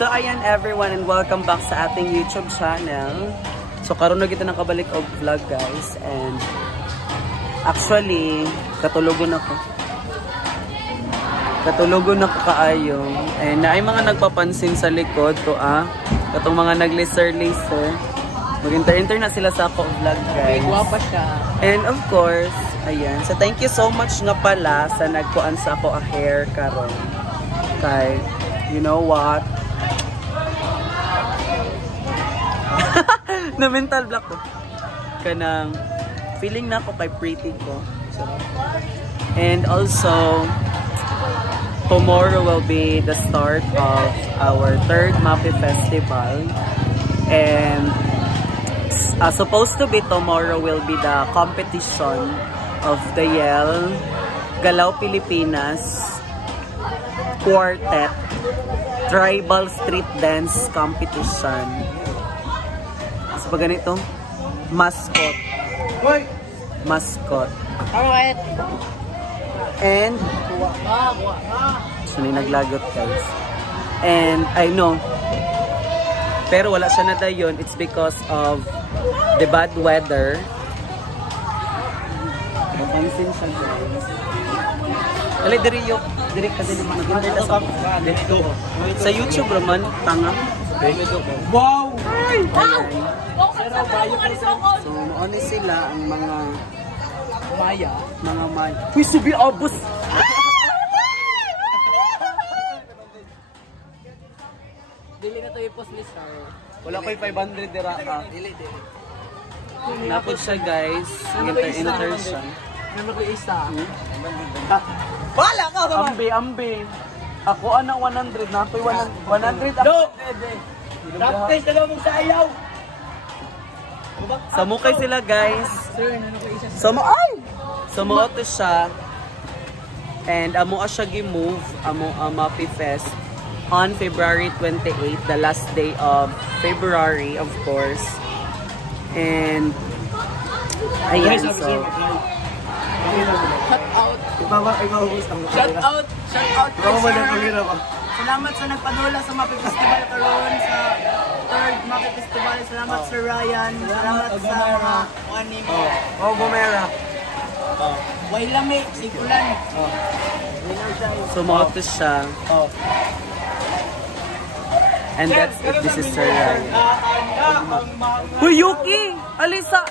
So ayan everyone, and welcome back sa ating YouTube channel. So karon na kita nakabalik og vlog guys, and actually katulogon ako kaayo, and naay mga nagpapansin sa likod to katong mga nag-laser. Mag-inter na sila sa ako vlog guys. Guwapa siya. And of course, ayan. So thank you so much nga pala sa nagkuan sa ako a hair karon. Kay, you know what? Na mental block ko. Kanang feeling na ako kay pretty ko. And also, tomorrow will be the start of our 3rd MAPI Festival. And supposed to be tomorrow will be the competition of the YEL Galaw Pilipinas Quartet Tribal Street Dance Competition. So pag ganito, mascot. Alright. And so naglagot guys. And I know, pero wala siya na dayon. It's because of the bad weather. Mapansin siya guys. Dali diri kasi mag-internet sa YouTube raman tanga. Wow! So ano sila ang mga Maya. Uy, subi abos! Dili na to i-post ni Star. Wala ko'y 500 dira ka. Dili. Napod siya guys. Enter siya. Meron ko isa. Wala ka! Ambi. Ako anang 100. Napoy 100. No! Practice na mong sayaw! Samukay sila guys. Sir, meron ko isa. Samuoto siya. And amo siya gi-move. Amo MAPI Fest on February 28, the last day of February, of course. And ayan, so Shout out. Salamat sa nagpadula sa MAPI Festival karon sa 3rd MAPI Festival. Salamat Sir Ryan. Salamat sa mga anime. Bumera. Way lami, sigulan. Sumoto siya. And that's it. This is Sir Ryan. Huy, Yuki! Alisa!